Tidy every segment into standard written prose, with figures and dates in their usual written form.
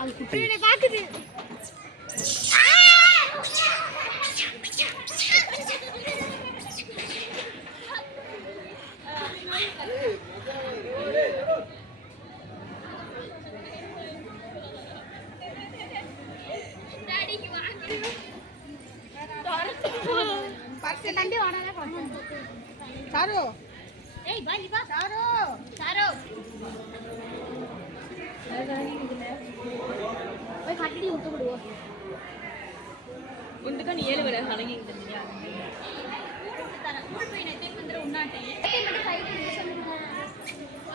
அது குட்டியை பாக்குது. चारो ए भाई बा चारो चारो ओए खाटी उठ पड़ो उनका नहीं येले बड़ा हालंगी इंतनिया तारा मूड पे नहीं तेरे अंदर उन्नाटे ये मटे फाइट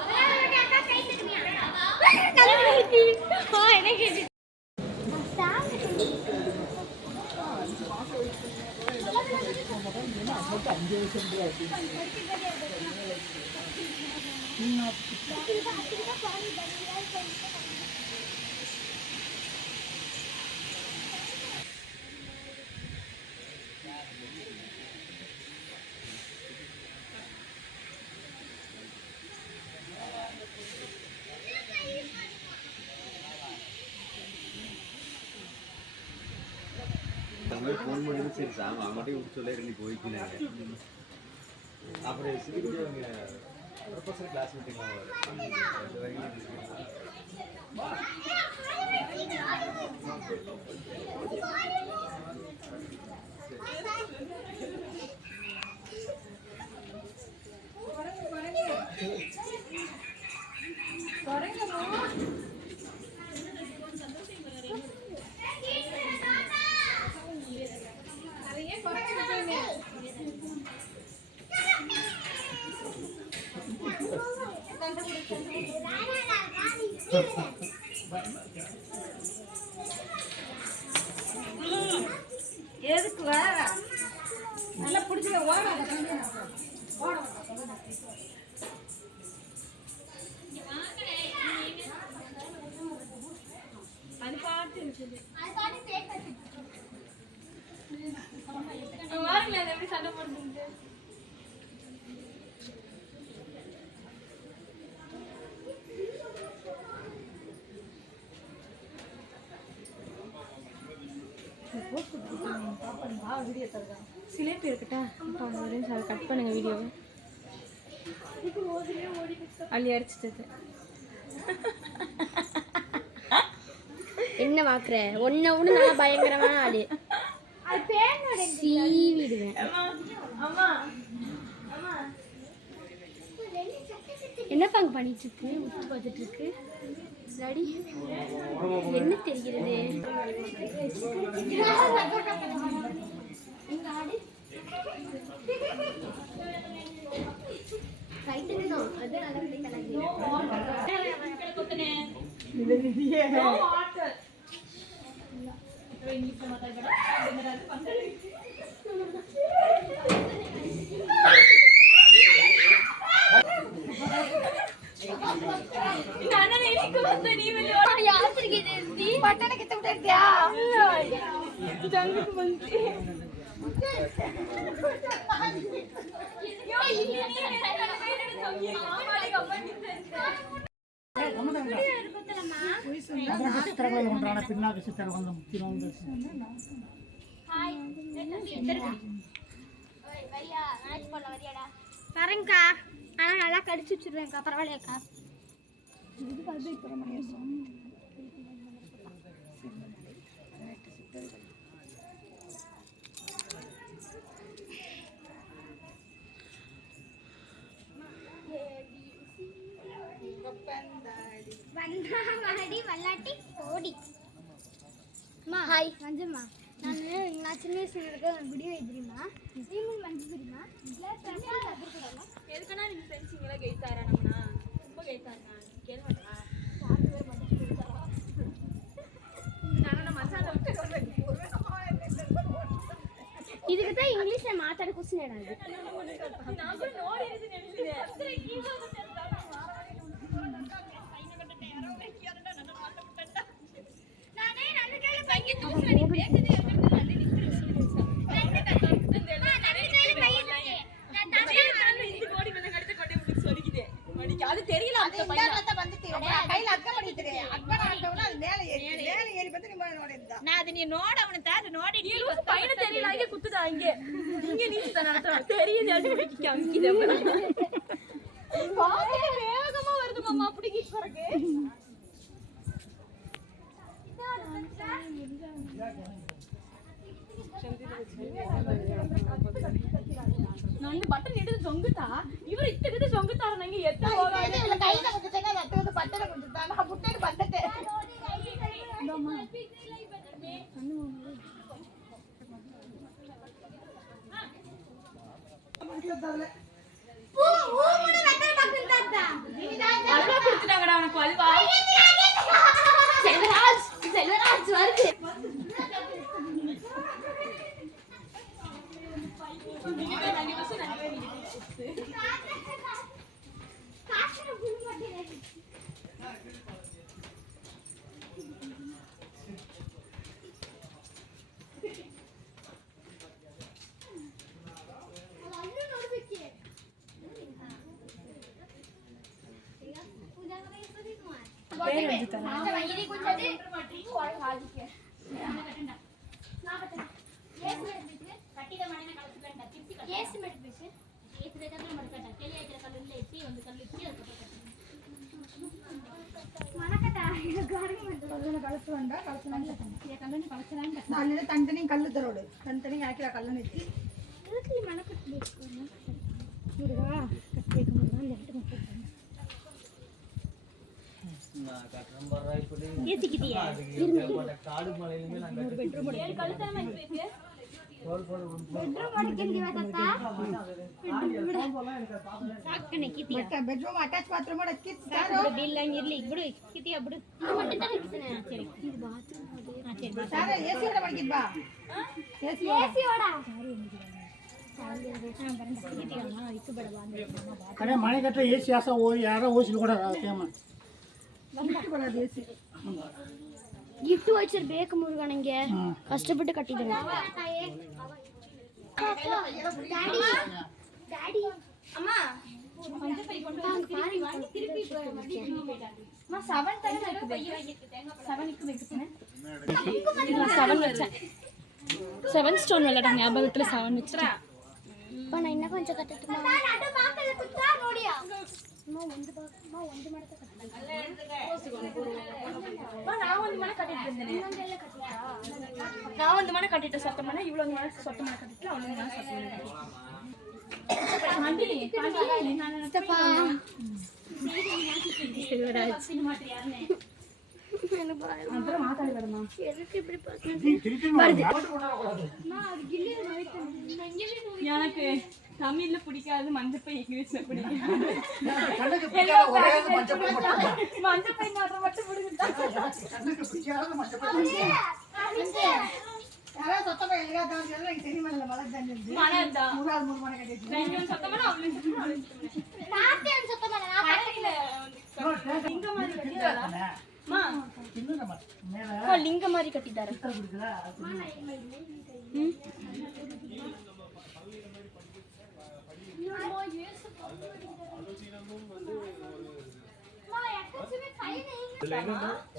अरे क्या कहीं से नहीं आ कल नहीं थी हां है ना के फोन பண்ணி சரி சாம அவங்கட்டே விட்டு சொல்ல ரெடி போயிக்கினாங்க அப்புறம் சிரிக்கிட்டே அவங்க ப்ரொஃபசர் கிளாஸ் மீட்டிங் எதுக்கு வர நல்லா புடிச்சு ஓடாத ஓட அது பாட்டு இருக்குது அது பாட்டு பேக் வாருங்க அது எப்படி சண்டை போடுறீங்க சிலேபி இருக்கட்டா இப்போ வரேன் சார் கட் பண்ணுங்க வீடியோவை அள்ளி அடிச்சிட்டது என்ன பார்க்குற ஒன்று ஒன்று நல்லா பயங்கரமான ஆடு சீவிடுவேன் என்ன பாங்க பண்ணிட்டு இருக்கு உத்து பார்த்துட்டு இருக்கு ரெடி என்ன தெரிகிறது வரேங்க்கா ஆனால் நல்லா கடிச்சு வச்சுருவேங்க்கா பரவாயில்லையாக்கா வண்ணாவாடி வல்லாட்டி கோடி அம்மா ஹாய் மஞ்சம்மா நான் சின்ன வயசுல இருக்க வீடியோ தெரியுமா ஸ்ரீமன் மஞ்சு தெரியுமா எதுக்குன்னா நீங்க ஃப்ரெண்ட்ஸிங்களா கெய்தாரா நம்மனா ரொம்ப கெய்தாரா கேள்வா நான் மசாலா விட்டு இதுக்கு தான் இங்கிலீஷ்ல மாத்தாட क्वेश्चन ஏடாது நான் கூட நோடி இருந்து நினைச்சேன் நானே நல்ல கேள பையன் தூக்குல நீ பேக்குது எப்படி நல்ல நிக்குது நான் கையில பையன் நான் தம்பியை அது தெரியல அது இந்த இடத்துல வந்துட்டு கையில அக்க பண்ணிட்டு அக்க ஆட்டவுனா அது மேல ஏறி வந்து நீ நோட இருந்தா நான் அது நீ நோட அவன தாது நோடி நீ பையன தெரியல அங்க குத்துடா இங்க நீச்சு தான் நடத்துறா தெரியுது அடி வைக்க காமிக்குது பாத்து வேகமா வருது மாமா அப்படி கிட்டறக்கு நான் பட்டன் எடுத்து சொங்குதா இவர் இத்தனை சொங்குதார நீங்க எத்த போகாத இல்ல கையில குத்துட்டேங்க அது வந்து பட்டன குத்துட்டா நான் புட்டேக்கு பட்டட்டே பூ ஊமுன வெத்தல பக்கம் தாத்தா அல்வா குடுத்துட்டாங்கடா உனக்கு அல்வா செல்வராஜ் வருது ತಂಟನಿ ಕಲ್ಲು ತರೋಡು ತಂಟನಿ ಹಾಕಿರ ಕಲ್ಲನ್ನು ಎತ್ತಿ காடு மலையிலுமே ಬೆಡ್ರೂಮ್ ಅಟ್ಯಾಚ್ ಬಾತ್ರೂಮ್ ಅದೇ ಮನೆ ಕಟ್ಟ ಏಸಿ ಆಸ ಯಾರೋ ಓಸಿಲ್ ಕೂಡ ಗಿಫ್ಟ್ ವೈಚರ್ ಬೇಕು ಮುರುಗನಿಗೆ ಕಷ್ಟಪಟ್ಟು ಕಟ್ಟಿದ್ದಾನೆ ಡ್ಯಾಡಿ ಅಮ್ಮ செவன் ஸ்டோன் விளையாட ஞாபகத்துல 7 வச்சுட்டேன் நான் இன்னும் கொஞ்சம் கட்டட்டுமா நான் ಒಂದು ಮನೆ ಕಟ್ಟಿಟ್ಟು ಸತ್ತ ಮನೆ ಇವಳೊಂದು ಮನೆ ಸತ್ತ ಮನೆ ಕಟ್ಟಿಟ್ಟು ಅವಳೊಂದು ಮನೆ ಸತ್ತ ಮನೆ எனக்கு தமிழ்ல பிடிக்காது மஞ்சப்பை இங்கிலீஷ்ல பிடிக்கும் மஞ்சப்பை மாத்திரம் மட்டும் பிடிக்குதா ಯಾರೋ ಸತ್ತ ಎಲ್ಲಿಗಾದ್ರೆ ಈಗ ತೆನಿ ಮನೆಲ್ಲ ಮಲಗ್ ಬಂದಿದ್ದೆ ಮನೆ ಅಂತ ಮೂರಾಲ್ ಮೂರು ಮನೆ ಕಟ್ಟಿದ್ವಿ ನಂಗೆ ಒಂದು ಸತ್ತ ಮನೆ ಅವಳು ತಾತೆ ಒಂದು ಸತ್ತ ಮನೆ ಲಿಂಗ ಮಾರಿ ಕಟ್ಟಿದಾರ ಲಿಂಗ ಮಾರಿ ಕಟ್ಟಿದ್ದಾರೆ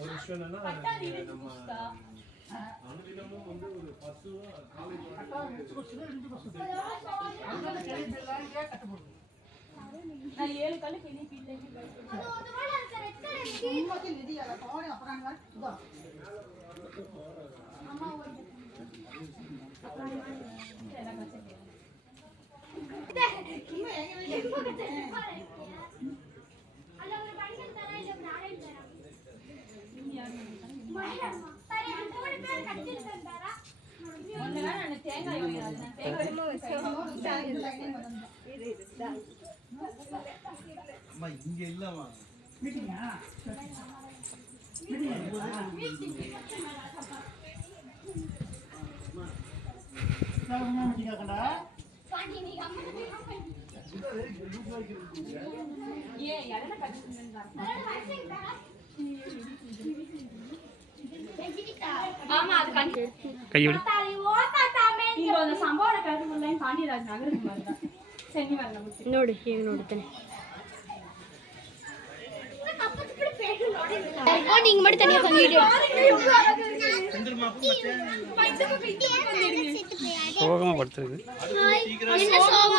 ஒரு விஷயம் என்னன்னா அனுதினமும் வந்து ஒரு பசு நான் 7 கால பெரிய பிள்ளை ಇದೆಯಲ್ಲ ತಗೊಂಡು ಅಪರಾಂಗ ಇದು இங்க இல்லமா ஆமா அது கையோட இங்க ಒಂದು ಸಂಭಾವನೆ ಕರೆದುಕೊಳ್ಳ ಪಾಂಡಿರಾಜ್ ನಗರದ ಮರದ ಶನಿವಾರ ನೋಡಿ ಹೇಗೆ ನೋಡುತ್ತೇನೆ நீங்க மட்டும் தனியா வீடியோ சோகமா படுத்துருக்கு. என்ன சோகம்